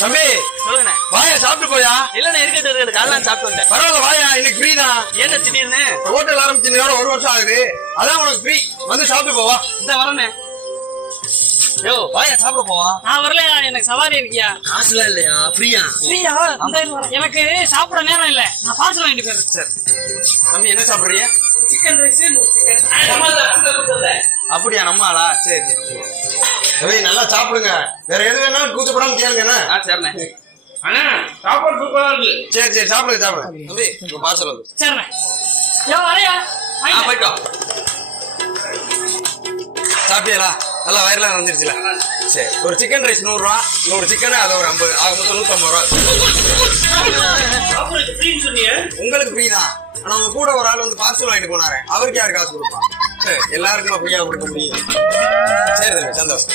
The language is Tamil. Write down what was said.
தம்பி சொல்லுங்க. வாயா சாப்பிட்டு போயா. இல்லண்ணே இருக்கட்டு காலையில சாப்பிட்டு வந்தேன். பரவாயில்ல வாயா, இன்னைக்கு ஃப்ரீ தான். ஏன்டா திடீர்னு ஹோட்டல் ஆரம்பிச்சீங்க 1 வருஷம் ஆகுது, அதான் உனக்கு ஃப்ரீ. வந்து சாப்பிட்டு போவா. இந்த வரண்ணே. யோ வாயா சாப்பிட போவா. நான் வரலையா, எனக்கு சவாரி இருக்கியா? காசுலாம் இல்லையா, ஃப்ரீயா? ஃப்ரீயா? எனக்கு சாப்பிட நேரம் இல்ல, நான் பார்சல் வாங்கிட்டு போறேன். சரி தம்பி என்ன சாப்பிடுறீங்க? Chicken rice, chicken. அப்படியா, நம்ம ஆளா? சரி சரி நல்லா சாப்பிடுங்க. வேற எது வேணாலும் கூச்சப்படாம கேளுங்க. சரிண்ணே. அண்ணா சாப்பாடு சூப்பரா இருக்கு. சரி சரி சாப்பிடுங்க சாப்பிடுங்க. தம்பி உங்க பார்சல் வந்து. சரிண்ணே. யோ வரையா போயிட்டோ. சாப்பிட்டியலா? நல்லா வயிறுலாம் வந்துருச்சுல? சரி ஒரு சிக்கன் ரைஸ் 100 ரூபா, 100 சிக்கன், அது ஒரு 50, ஆக மொத்தம் 150 ரூபா. உங்களுக்கு ஃப்ரீ தான். ஆனா உங்க கூட ஒரு ஆள் வந்து பார்சல் வாங்கிட்டு போனாரு, அவருக்கு யாரு காசு கொடுப்பான்? எல்லாருக்குமா ஃப்ரீயா கொடுக்க முடியும்? சரி தம்பி சந்தோஷம்.